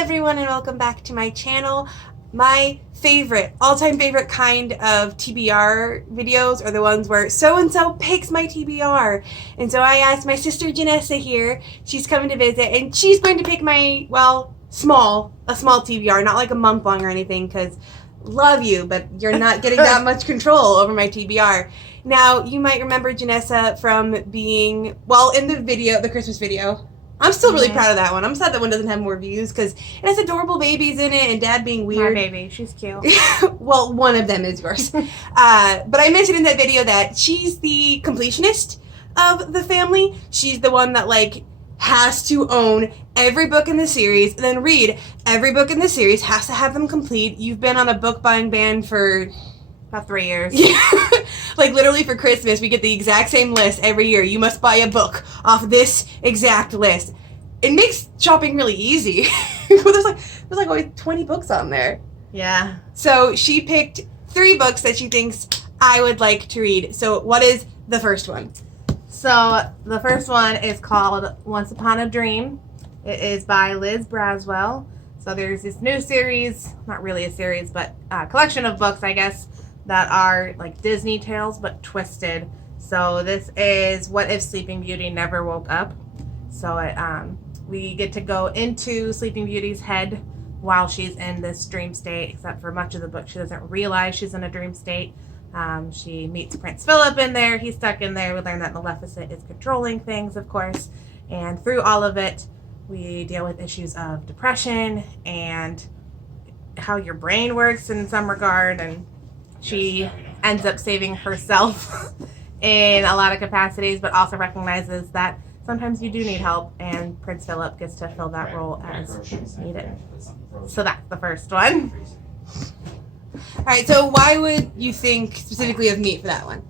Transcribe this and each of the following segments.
everyone, and welcome back to my channel. My favorite, all-time favorite kind of TBR videos are the ones where so-and-so picks my TBR. And so I asked my sister Janessa here, she's coming to visit, and she's going to pick my, well, a small TBR, not like a month-long or anything, because love you, but you're not getting that much control over my TBR. Now, you might remember Janessa from being, well, in the video, the Christmas video. I'm still really proud of that one. I'm sad that one doesn't have more views because it has adorable babies in it and Dad being weird. My baby, she's cute. Well, one of them is yours. But I mentioned in that video that she's the completionist of the family. She's the one that, like, has to own every book in the series and then read every book in the series, has to have them complete. You've been on a book buying ban for about 3 years. Like, literally for Christmas, we get the exact same list every year. You must buy a book off this exact list. It makes shopping really easy. there's like always 20 books on there. Yeah. So she picked 3 books that she thinks I would like to read. So what is the first one? So the first one is called Once Upon a Dream. It is by Liz Braswell. So there's this new series, not really a series, but a collection of books, I guess, that are like Disney tales but twisted. So this is What If Sleeping Beauty Never Woke Up. So we get to go into Sleeping Beauty's head while she's in this dream state, except for much of the book she doesn't realize she's in a dream state. She meets Prince Philip in there. He's stuck in there. We learn that Maleficent is controlling things, of course. And through all of it, we deal with issues of depression and how your brain works in some regard. And she ends up saving herself in a lot of capacities, but also recognizes that sometimes you do need help, and Prince Philip gets to fill that role as needed. So that's the first one. All right, so why would you think specifically of me for that one?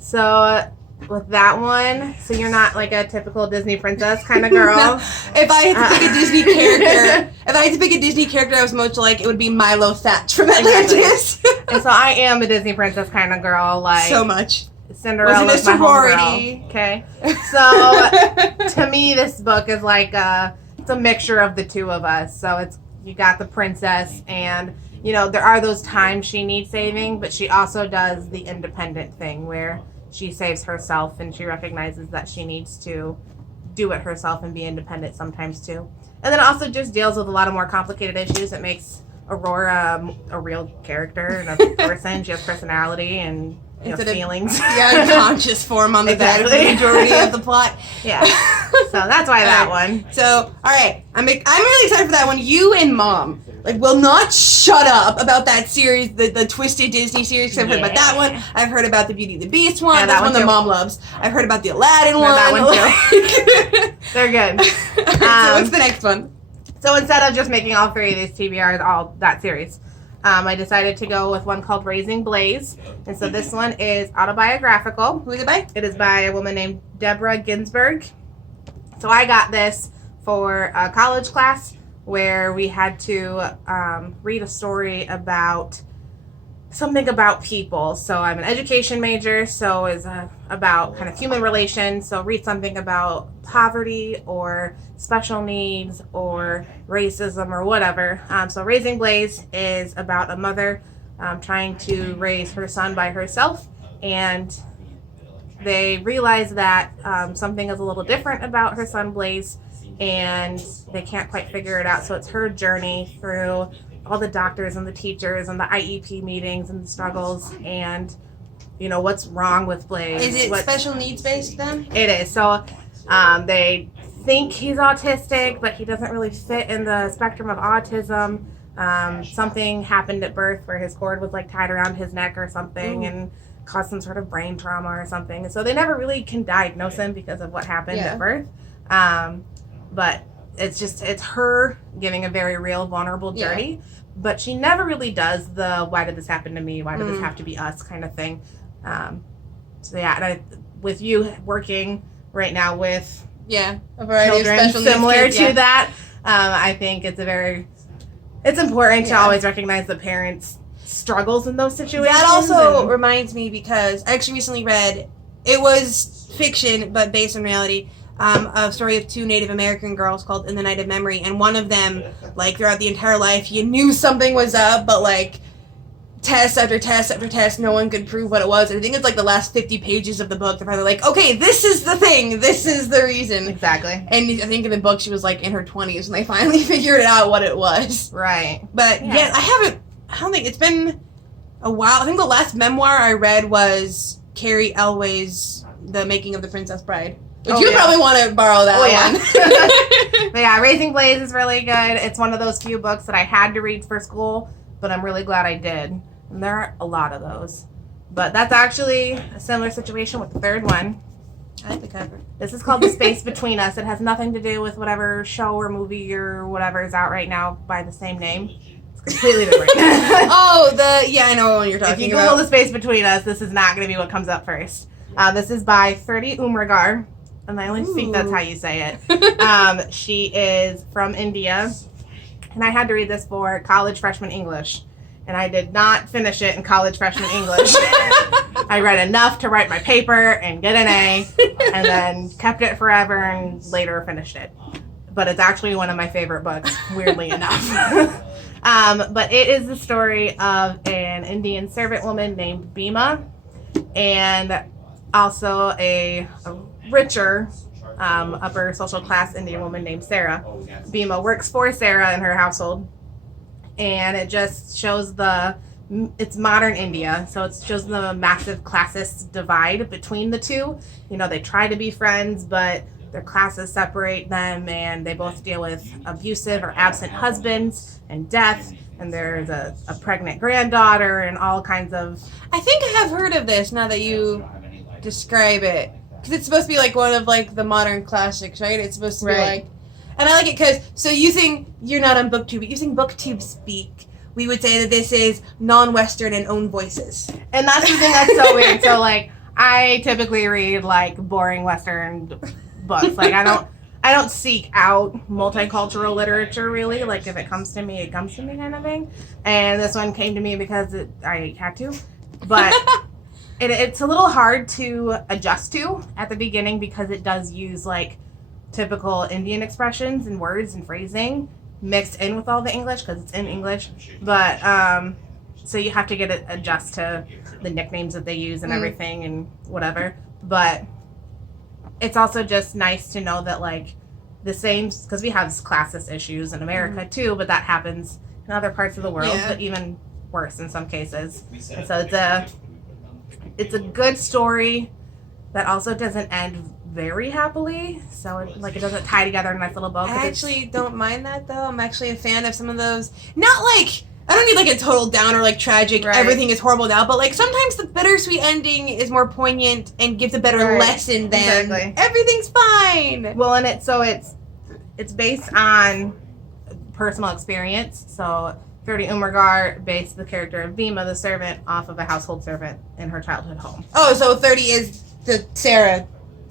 So with that one, so you're not like a typical Disney princess kind of girl. No. If I had to pick a Disney character, I was most like, it would be Milo Thatch from Atlantis. And so I am a Disney princess kind of girl, like so much. Cinderella was my homegirl. Okay, so to me, this book is like it's a mixture of the two of us. So it's, you got the princess, and you know there are those times she needs saving, but she also does the independent thing where she saves herself and she recognizes that she needs to do it herself and be independent sometimes too. And then also just deals with a lot of more complicated issues. It makes Aurora a real character and a person. She has personality and feelings. Yeah, conscious form on the majority of the plot. Yeah. So that's why that one. So, all right. I'm really excited for that one. You and Mom, like, will not shut up about that series, the Twisted Disney series. I've heard about that one. I've heard about the Beauty and the Beast one. Yeah, that's that one that Mom loves. I've heard about the Aladdin one. That one too. They're good. So what's the next one? So instead of just making all 3 of these TBRs, all that series, I decided to go with one called Raising Blaze. And so this one is autobiographical. Who is it by? It is by a woman named Deborah Ginsburg. So I got this for a college class where we had to read a story about something about people. So I'm an education major, so it's about kind of human relations. So read something about poverty or special needs or racism or whatever. So Raising Blaze is about a mother trying to raise her son by herself, and they realize that something is a little different about her son Blaze, and they can't quite figure it out. So it's her journey through all the doctors and the teachers and the IEP meetings and the struggles and, you know, what's wrong with Blaze. Is it special needs based then? It is. So they think he's autistic, but he doesn't really fit in the spectrum of autism. Something happened at birth where his cord was like tied around his neck or something and caused some sort of brain trauma or something. And so they never really can diagnose him because of what happened at birth. But it's her giving a very real, vulnerable journey. Yeah. But she never really does the why did this happen to me? Why did this have to be us kind of thing? So yeah, and with you working right now with a variety children of special similar needs kids, to that, I think it's important to always recognize the parents' struggles in those situations. That also reminds me, because I actually recently read, it was fiction but based on reality, a story of two Native American girls called In the Night of Memory, and one of them, like, throughout the entire life, you knew something was up, but, like, test after test after test, no one could prove what it was. I think it's, like, the last 50 pages of the book, they're finally like, okay, this is the thing, this is the reason. Exactly. And I think in the book she was, like, in her 20s, and they finally figured out what it was. Right. But, yeah, I don't think, it's been a while. I think the last memoir I read was Carrie Elway's The Making of the Princess Bride. Which you probably want to borrow that one. But yeah, Raising Blaze is really good. It's one of those few books that I had to read for school, but I'm really glad I did. And there are a lot of those. But that's actually a similar situation with the third one. I like the cover. This is called The Space Between Us. It has nothing to do with whatever show or movie or whatever is out right now by the same name. It's completely different. I know what one you're talking about. If you Google The Space Between Us, this is not going to be what comes up first. This is by 30 Umrigar. And I only think that's how you say it. She is from India. And I had to read this for college freshman English. And I did not finish it in college freshman English. I read enough to write my paper and get an A. And then kept it forever and later finished it. But it's actually one of my favorite books, weirdly enough. But it is the story of an Indian servant woman named Bhima. And also a richer, upper social class Indian woman named Sarah. Bhima works for Sarah in her household, and it just shows it's modern India, so it shows the massive classist divide between the two. You know, they try to be friends, but their classes separate them, and they both deal with abusive or absent husbands and death, and there's a pregnant granddaughter and all kinds of... I think I have heard of this now that you describe it. Because it's supposed to be, like, one of, like, the modern classics, right? It's supposed to be, like... And I like it because, so you're not on BookTube, but using BookTube speak, we would say that this is non-Western and own voices. And that's the thing that's so weird. So, like, I typically read, like, boring Western books. Like, I don't seek out multicultural literature, really. Like, if it comes to me, it comes to me kind of thing. And this one came to me because I had to. But... It's a little hard to adjust to at the beginning because it does use, like, typical Indian expressions and words and phrasing mixed in with all the English because it's in English. But, so you have to adjust to the nicknames that they use and everything and whatever. But it's also just nice to know that, like, the same, because we have classist issues in America too, but that happens in other parts of the world, but even worse in some cases. And so it's a good story that also doesn't end very happily, so it doesn't tie together in a nice little bow. I actually don't mind that, though. I'm actually a fan of some of those. Not like, I don't need like a total downer, like tragic, everything is horrible now, but like sometimes the bittersweet ending is more poignant and gives a better lesson than everything's fine. Well, and it's based on personal experience, so 30 Umrigar based the character of Bhima, the servant, off of a household servant in her childhood home. Oh, so 30 is the Sarah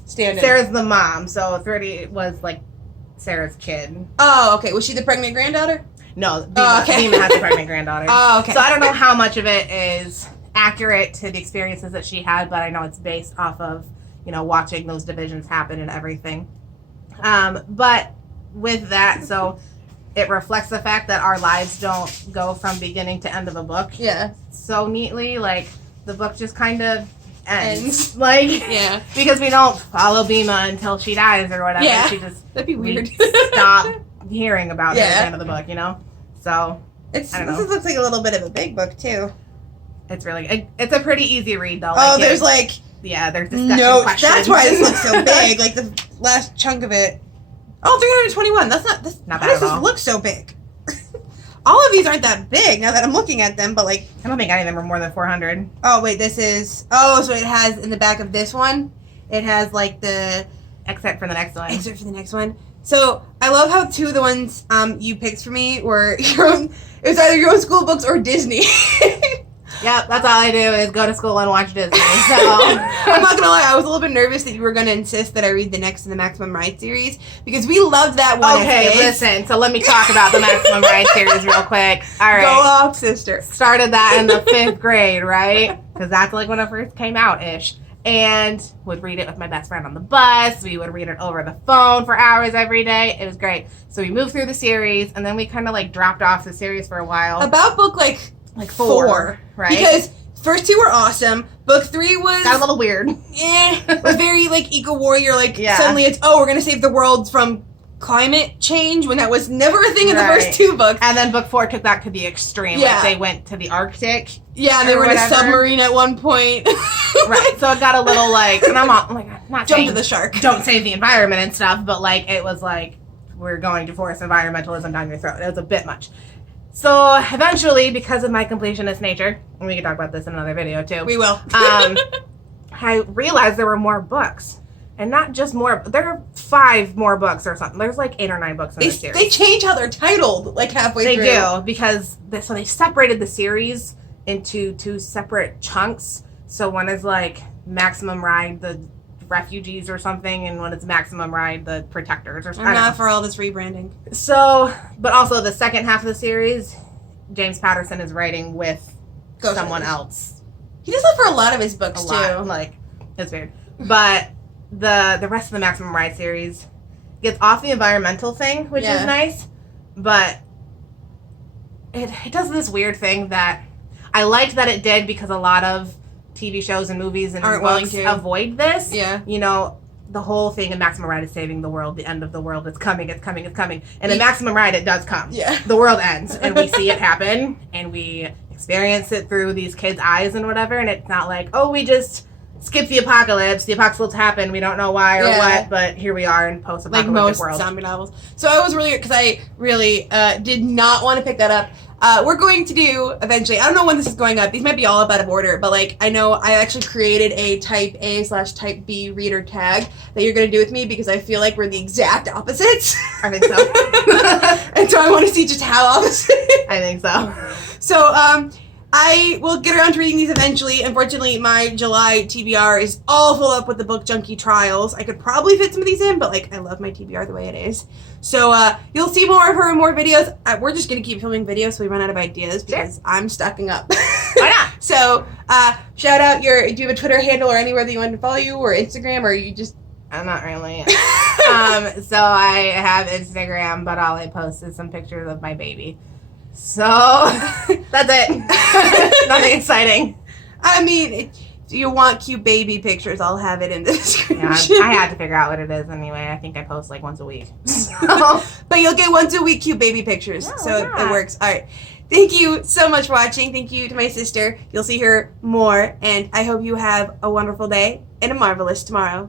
stand-in. Sarah's the mom, so 30 was like Sarah's kid. Oh, okay. Was she the pregnant granddaughter? No, Bhima has a pregnant granddaughter. Oh, okay. So I don't know how much of it is accurate to the experiences that she had, but I know it's based off of, watching those divisions happen and everything. But with that, so it reflects the fact that our lives don't go from beginning to end of a book. Yeah. So neatly, like, the book just kind of ends. Because we don't follow Bhima until she dies or whatever. Yeah. That'd be weird. Stop hearing about her at the end of the book, So, this looks like a little bit of a big book, too. It's really, it's a pretty easy read, though. There's there's discussion questions. That's why this looks so big. Like, the last chunk of it. Oh, 321. That's not bad how does this look so big? All of these aren't that big now that I'm looking at them, but like... I don't think any of them are more than 400. Oh, wait, this is... Oh, so it has, in the back of this one, it has like the... Excerpt for the next one. Excerpt for the next one. So, I love how two of the ones you picked for me were your own... It was either your own school books or Disney. Yep, that's all I do is go to school and watch Disney. So I'm not gonna lie, I was a little bit nervous that you were gonna insist that I read the next in the Maximum Ride series because we loved that one. Okay, listen. So let me talk about the Maximum Ride series real quick. All right, go off, sister. Started that in the 5th grade, right? Because that's like when it first came out ish. and would read it with my best friend on the bus. We would read it over the phone for hours every day. It was great. So we moved through the series, and then we kind of like dropped off the series for a while. About book like 4, right? Because first 2 were awesome. Book 3 was got a little weird. Was very like eco warrior. Like Yeah. suddenly it's we're gonna save the world from climate change when that was never a thing in the Right. first 2 books. And then book 4 took that to the extreme. Yeah. Like they went to the Arctic. Yeah, and they or were in a whatever. submarine at one point. Right. So it got a little like, and I'm like, not Jump saying to the shark. don't save the environment and stuff, but like it was like we're going to force environmentalism down your throat. It was a bit much. So eventually, because of my completionist nature, and we can talk about this in another video too. We will. I realized there were more books. And not just more, there are 5 more books or something. There's like 8 or 9 books in this series. They change how they're titled like halfway through. They do, because so they separated the series into 2 separate chunks. So one is like Maximum Ride, the refugees or something, and one is Maximum Ride, the protectors. Or I'm not for all this rebranding. So, but also the second half of the series, James Patterson is writing with someone else. He does that for a lot of his books too. Like, it's weird. But the rest of the Maximum Ride series gets off the environmental thing, which is nice, but it does this weird thing that I liked that it did, because a lot of TV shows and movies and books avoid this. Yeah. You know, the whole thing in Maximum Ride is saving the world, the end of the world. It's coming, it's coming, it's coming. And in Maximum Ride, it does come. Yeah. The world ends, and we see it happen, and we experience it through these kids' eyes and whatever, and it's not like, oh, we just skip the apocalypse will happen, we don't know why or what, but here we are in post-apocalyptic like most world. zombie novels. So I was really, because I really did not want to pick that up. We're going to do eventually, I don't know when this is going up, these might be all up out of order, but like I know I actually created a type A/type B reader tag that you're going to do with me, because I feel like we're the exact opposites. I think so. And so I want to see just how opposite. I think so. So I will get around to reading these eventually. Unfortunately, my July TBR is all full up with the Book Junkie trials. I could probably fit some of these in, but like I love my TBR the way it is. So you'll see more of her in more videos. We're just going to keep filming videos so we run out of ideas, because I'm stocking up. Why not? So shout out do you have a Twitter handle or anywhere that you want to follow you, or Instagram, or you just... I'm not really. So I have Instagram, but all I post is some pictures of my baby. So that's it. Nothing exciting. I mean, if you want cute baby pictures, I'll have it in the description. Yeah, I had to figure out what it is anyway. I think I post like once a week. So. But you'll get once a week cute baby pictures. No, So it works. All right. Thank you so much for watching. Thank you to my sister. You'll see her more. And I hope you have a wonderful day and a marvelous tomorrow.